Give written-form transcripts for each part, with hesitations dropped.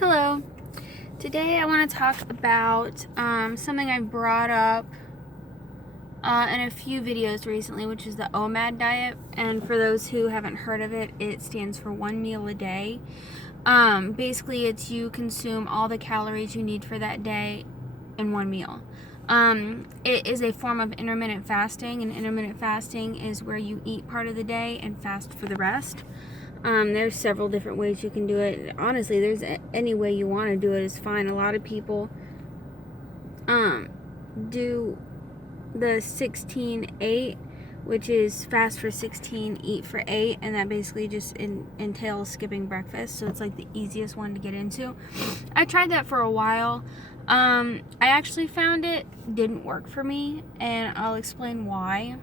Hello. Today I want to talk about something I've brought up in a few videos recently, which is the OMAD diet. And for those who haven't heard of it, it stands for 1 meal a day. Basically, it's you consume all the calories you need for that day in one meal. It is a form of intermittent fasting, and intermittent fasting is where you eat part of the day and fast for the rest. There's several different ways you can do it. Honestly, there's any way you want to do it is fine. A lot of people do the 16-8, which is fast for 16, eat for 8, and that basically just entails skipping breakfast. So it's like the easiest one to get into. I tried that for a while. I actually found it didn't work for me, and I'll explain why.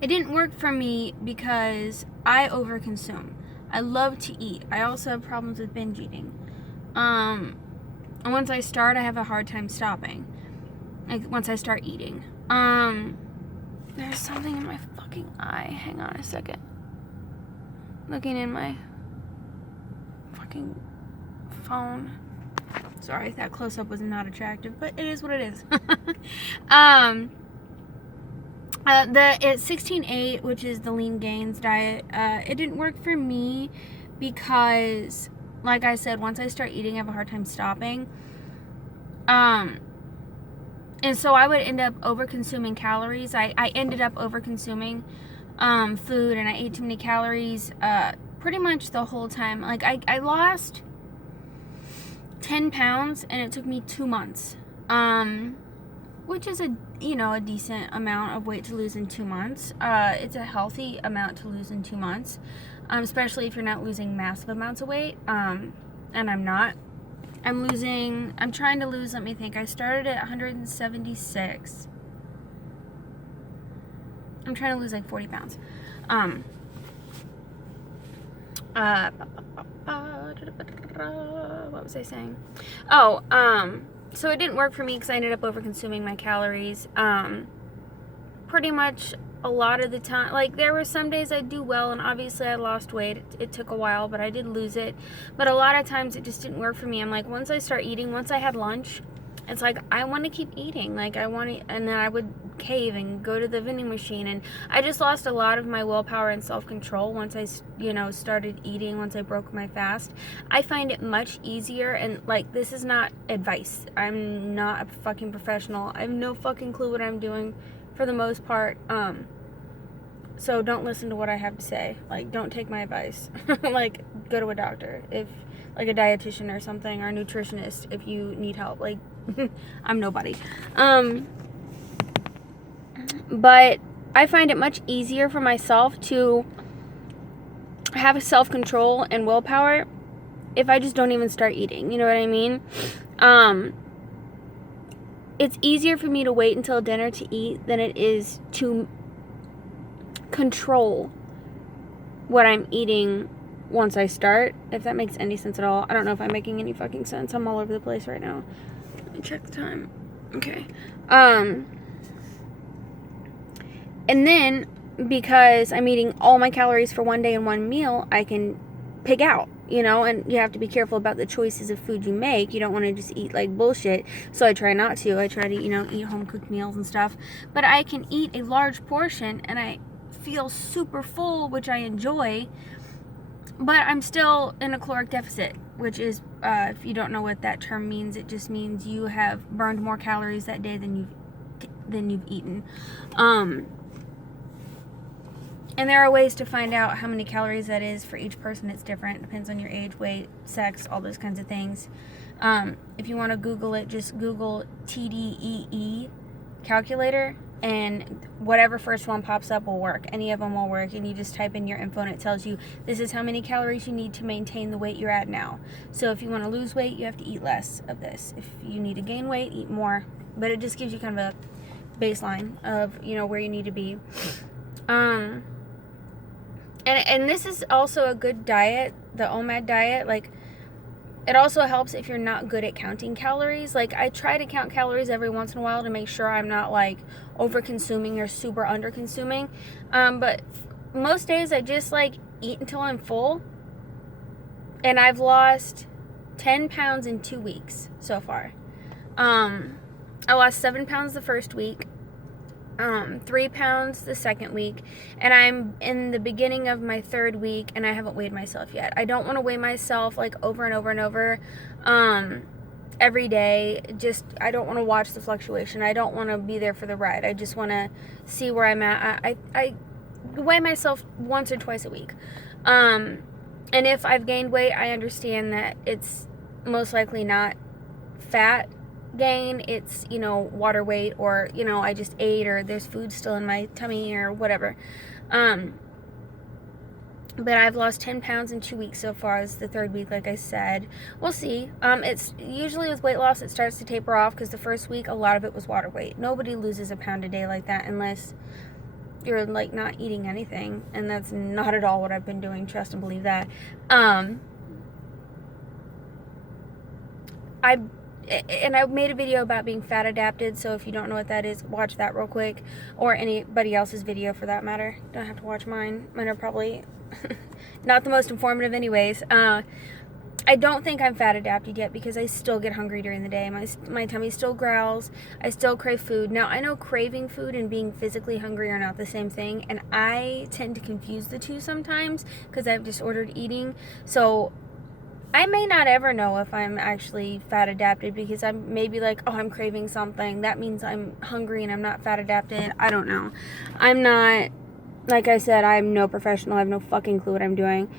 It didn't work for me because I overconsume. I love to eat. I also have problems with binge eating. And once I start, I have a hard time stopping. Like, once I start eating. There's something in my fucking eye. Hang on a second. Looking in my fucking phone. Sorry, that close-up was not attractive, but it is what it is. It's 16-8, which is the lean gains diet. It didn't work for me because, like I said, once I start eating, I have a hard time stopping. And so I would end up over-consuming calories. I ended up over-consuming food, and I ate too many calories pretty much the whole time. Like, I lost 10 pounds, and it took me 2 months. Which is a decent amount of weight to lose in 2 months. It's a healthy amount to lose in 2 months, especially if you're not losing massive amounts of weight. And I'm not. I'm trying to lose, let me think. I started at 176. I'm trying to lose like 40 pounds. What was I saying? So it didn't work for me because I ended up over-consuming my calories. Pretty much a lot of the time. Like, there were some days I'd do well, and obviously I lost weight. It took a while, but I did lose it. But a lot of times it just didn't work for me. I'm like, once I start eating, once I had lunch, it's like, I want to keep eating. Like, and then I would cave and go to the vending machine. And I just lost a lot of my willpower and self-control once I, started eating, once I broke my fast. I find it much easier, and, like, this is not advice. I'm not a fucking professional. I have no fucking clue what I'm doing for the most part. So don't listen to what I have to say. Like, don't take my advice. Like, go to a doctor. Like a dietitian or something, or a nutritionist if you need help. Like, I'm nobody. But I find it much easier for myself to have self-control and willpower if I just don't even start eating. You know what I mean? It's easier for me to wait until dinner to eat than it is to control what I'm eating once I start, if that makes any sense at all. I don't know if I'm making any fucking sense. I'm all over the place right now. Let me check the time. Okay. And then, because I'm eating all my calories for one day in one meal, I can pig out, and you have to be careful about the choices of food you make. You don't want to just eat like bullshit. So I try not to. I try to, eat home-cooked meals and stuff. But I can eat a large portion, and I feel super full, which I enjoy. But I'm still in a caloric deficit, which is, if you don't know what that term means, it just means you have burned more calories that day than you've eaten. And there are ways to find out how many calories that is. For each person, it's different. It depends on your age, weight, sex, all those kinds of things. If you want to Google it, just Google TDEE calculator, and whatever first one pops up will work. Any of them will work, and you just type in your info, and it tells you this is how many calories you need to maintain the weight you're at now. So if you want to lose weight, you have to eat less of this. If you need to gain weight, eat more. But it just gives you kind of a baseline of, where you need to be. And this is also a good diet, the OMAD diet. Like, it also helps if you're not good at counting calories. Like, I try to count calories every once in a while to make sure I'm not, like, over-consuming or super under-consuming. But most days I just, like, eat until I'm full. And I've lost 10 pounds in 2 weeks so far. I lost 7 pounds the first week, 3 pounds the second week, and I'm in the beginning of my third week, and I haven't weighed myself yet. I don't want to weigh myself like over and over and over every day. Just, I don't want to watch the fluctuation. I don't want to be there for the ride. I just want to see where I'm at. I weigh myself once or twice a week. And if I've gained weight, I understand that it's most likely not fat gain, it's, you know, water weight, or, you know, I just ate, or there's food still in my tummy, or whatever. But I've lost 10 pounds in 2 weeks so far. It's the third week, like I said. We'll see. It's usually with weight loss, it starts to taper off, because the first week, a lot of it was water weight. Nobody loses a pound a day like that unless you're like not eating anything, and that's not at all what I've been doing. Trust and believe that. I made a video about being fat adapted, so if you don't know what that is, watch that real quick, or anybody else's video for that matter. Don't have to watch mine. Mine are probably not the most informative anyways. I don't think I'm fat adapted yet, because I still get hungry during the day. My tummy still growls. I still crave food. Now, I know craving food and being physically hungry are not the same thing, and I tend to confuse the two sometimes because I have disordered eating. So I may not ever know if I'm actually fat adapted, because I'm maybe like, oh, I'm craving something. That means I'm hungry and I'm not fat adapted. I don't know. I'm not, like I said, I'm no professional. I have no fucking clue what I'm doing.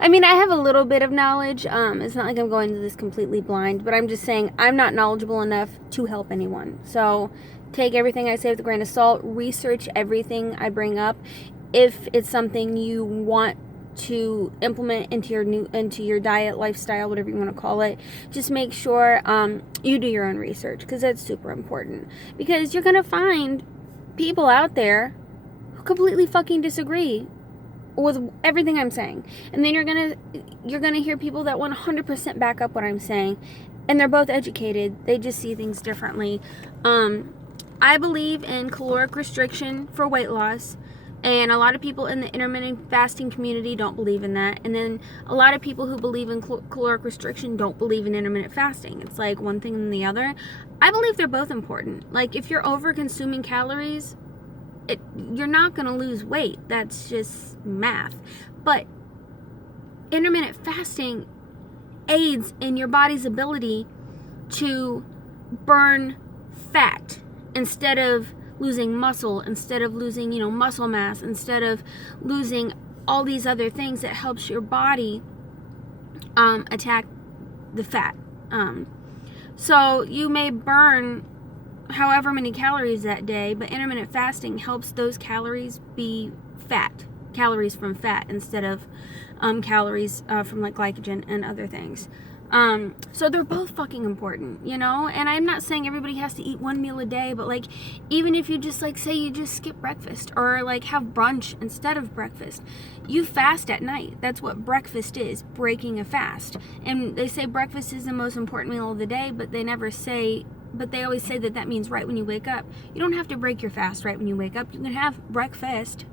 I mean, I have a little bit of knowledge. It's not like I'm going into this completely blind, but I'm just saying I'm not knowledgeable enough to help anyone. So take everything I say with a grain of salt. Research everything I bring up. If it's something you want to implement into your diet, lifestyle, whatever you want to call it, just make sure you do your own research, because that's super important. Because you're gonna find people out there who completely fucking disagree with everything I'm saying, and then you're gonna hear people that 100% back up what I'm saying, and they're both educated. They just see things differently. I believe in caloric restriction for weight loss. And a lot of people in the intermittent fasting community don't believe in that. And then a lot of people who believe in caloric restriction don't believe in intermittent fasting. It's like one thing and the other. I believe they're both important. Like, if you're over consuming calories, you're not going to lose weight. That's just math. But intermittent fasting aids in your body's ability to burn fat instead of losing muscle, instead of losing, you know, muscle mass, instead of losing all these other things that helps your body attack the fat. So you may burn however many calories that day, but intermittent fasting helps those calories be fat, calories from fat, instead of calories from like glycogen and other things. So they're both fucking important, you know. And I'm not saying everybody has to eat one meal a day, but like, even if you just like, say you just skip breakfast, or like have brunch instead of breakfast, you fast at night. That's what breakfast is, breaking a fast. And they say breakfast is the most important meal of the day, but they always say that means right when you wake up. You don't have to break your fast right when you wake up. You can have break fast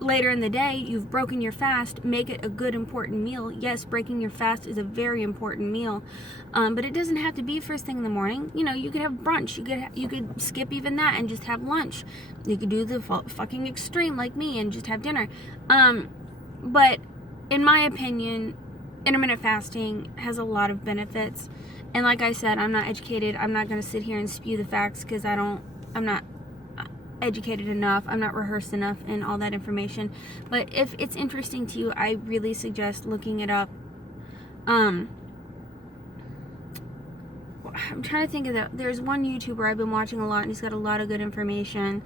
later in the day. You've broken your fast, make it a good, important meal. Yes, breaking your fast is a very important meal, but it doesn't have to be first thing in the morning. You know, you could have brunch, you could skip even that and just have lunch. You could do the fucking extreme like me and just have dinner. But in my opinion, intermittent fasting has a lot of benefits, and like I said, I'm not educated. I'm not going to sit here and spew the facts, because I'm not educated enough, I'm not rehearsed enough in all that information. But if it's interesting to you, I really suggest looking it up. I'm trying to think of that. There's one YouTuber I've been watching a lot, and he's got a lot of good information.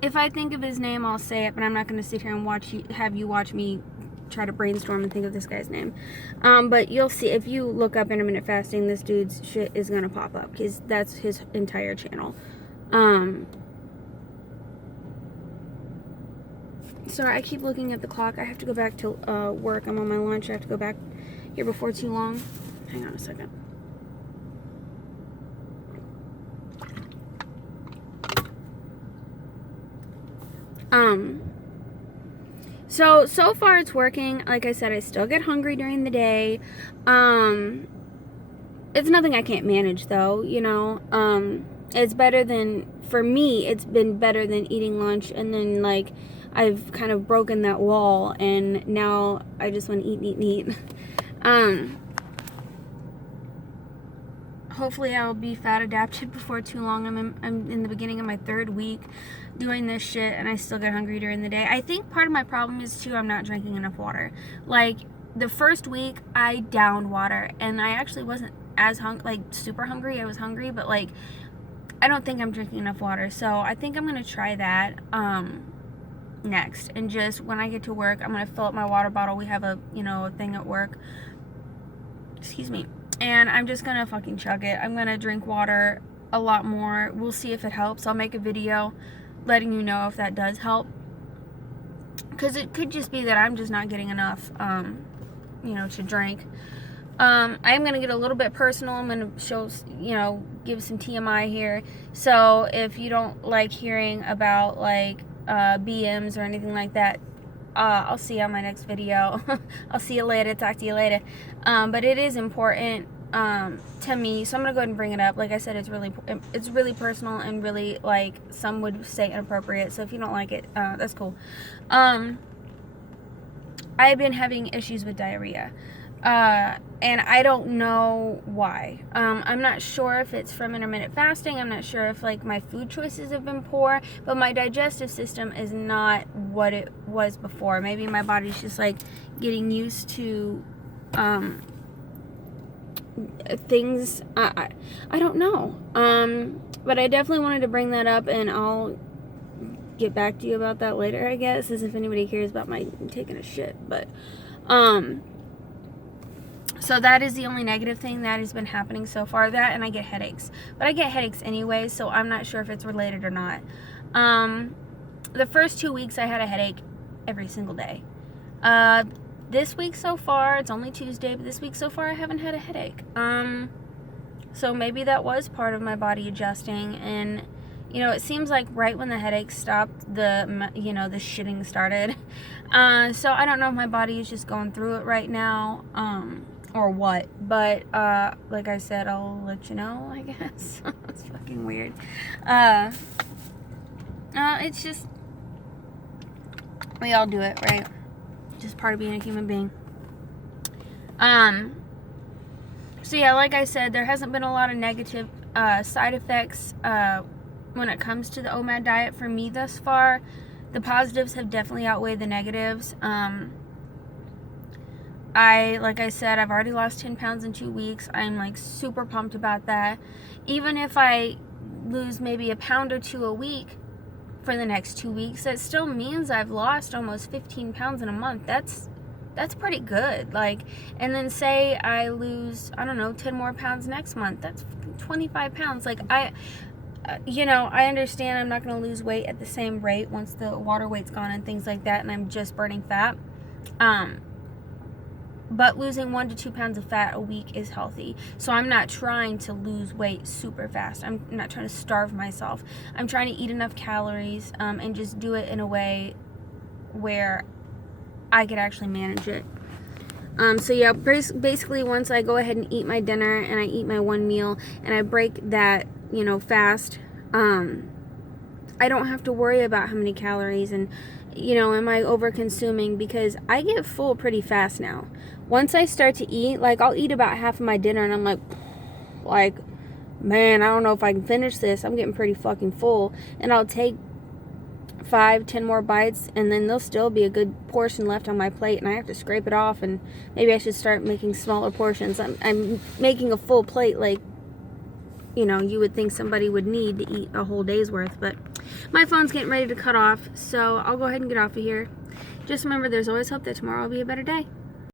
If I think of his name, I'll say it, but I'm not going to sit here and have you watch me try to brainstorm and think of this guy's name. But you'll see, if you look up intermittent fasting, this dude's shit is gonna pop up, because that's his entire channel. Sorry, I keep looking at the clock. I have to go back to work. I'm on my lunch. I have to go back here before too long. Hang on a second. So far it's working. Like I said, I still get hungry during the day. It's nothing I can't manage though, you know. It's better than, for me, it's been better than eating lunch and then like I've kind of broken that wall and now I just want to eat. Hopefully I'll be fat adapted before too long. I'm in the beginning of my 3rd week doing this shit and I still get hungry during the day. I think part of my problem is too, I'm not drinking enough water. Like the first week I downed water and I actually wasn't as super hungry. I was hungry, but like I don't think I'm drinking enough water. So I think I'm gonna try that next, and just when I get to work I'm gonna fill up my water bottle. We have a thing at work, excuse me, and I'm just gonna fucking chug it. I'm gonna drink water a lot more. We'll see if it helps. I'll make a video letting you know if that does help, because it could just be that I'm just not getting enough to drink. I am going to get a little bit personal. I'm going to show, give some TMI here. So if you don't like hearing about like BMs or anything like that, I'll see you on my next video. I'll see you later. Talk to you later. But it is important to me, so I'm going to go ahead and bring it up. Like I said, it's really personal and really, like, some would say inappropriate. So if you don't like it, that's cool. I've been having issues with diarrhea. And I don't know why. I'm not sure if it's from intermittent fasting. I'm not sure if like my food choices have been poor, but my digestive system is not what it was before. Maybe my body's just like getting used to things. I don't know. But I definitely wanted to bring that up, and I'll get back to you about that later, I guess, as if anybody cares about my taking a shit. But so that is the only negative thing that has been happening so far. That, and I get headaches. But I get headaches anyway, so I'm not sure if it's related or not. The first 2 weeks I had a headache every single day. This week so far, it's only Tuesday, but this week so far I haven't had a headache. So maybe that was part of my body adjusting, and it seems like right when the headache stopped, the shitting started. So I don't know if my body is just going through it right now, or what, but like I said, I'll let you know, I guess. It's fucking weird. It's just, we all do it, right? Just part of being a human being. So yeah, like I said, there hasn't been a lot of negative side effects when it comes to the OMAD diet for me thus far. The positives have definitely outweighed the negatives. Like I said, I've already lost 10 pounds in 2 weeks. I'm like super pumped about that. Even if I lose maybe a pound or 2 a week for the next 2 weeks, that still means I've lost almost 15 pounds in a month. That's pretty good. Like, and then say I lose, I don't know, 10 more pounds next month. That's 25 pounds. Like, I understand I'm not going to lose weight at the same rate once the water weight's gone and things like that, and I'm just burning fat. But losing 1 to 2 pounds of fat a week is healthy. So I'm not trying to lose weight super fast. I'm not trying to starve myself. I'm trying to eat enough calories and just do it in a way where I could actually manage it. So yeah, basically once I go ahead and eat my dinner and I eat my one meal and I break that, fast, I don't have to worry about how many calories and, am I over consuming, because I get full pretty fast now. Once I start to eat, like, I'll eat about half of my dinner and I'm like, man, I don't know if I can finish this. I'm getting pretty fucking full. And I'll take 5-10 more bites, and then there'll still be a good portion left on my plate, and I have to scrape it off, and maybe I should start making smaller portions. I'm making a full plate like, you would think somebody would need to eat a whole day's worth. But my phone's getting ready to cut off, so I'll go ahead and get off of here. Just remember, there's always hope that tomorrow will be a better day.